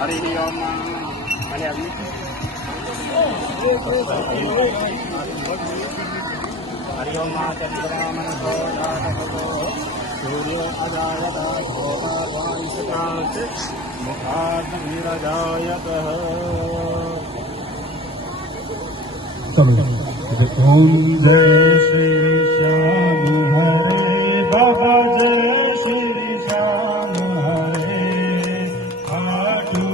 हरि ओम हरि ओम चंद्रामनसो जातको सूर्यो अजायत शोभावांशकात् मुखात् विरजायतः ओम जय श्री श्याम हरे बाबा जय श्री श्याम हरे खाटू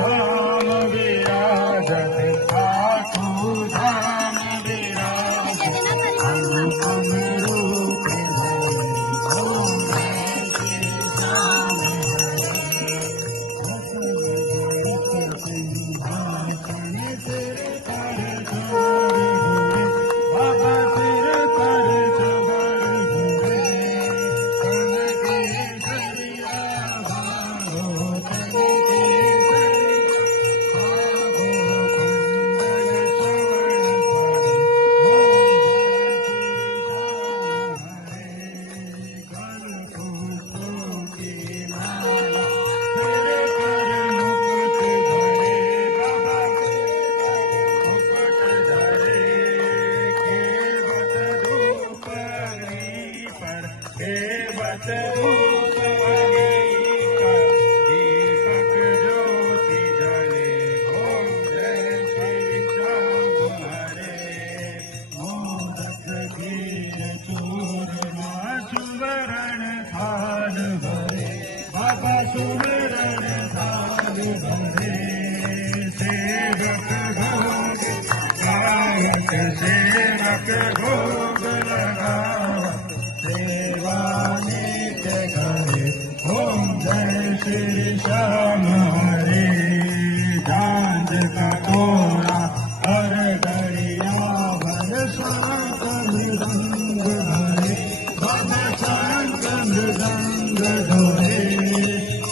धाम विराजत खाटू धाम विराजत अनुपम रूप धरे ओम जय श्री श्याम दीपक ज्योति जले ओम जय श्री श्याम हरे मोदक खीर चूरमा सुवर्ण थाल भरे बाबा सुवर्ण थाल भरे सेवक भोग गायक सेवक भोग लगा सेवा नित्य करे ओम जय श्री श्याम हरे झांझ का तोड़ा हर घड़िया भर शांत मृदंग भरे बाबा शांत मृदंग धोरे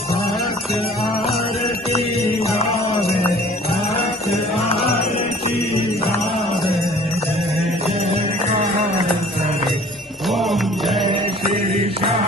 भक्त आरती गावे भक्त आरती गावे जय जयकार करे ओम जय श्री श्याम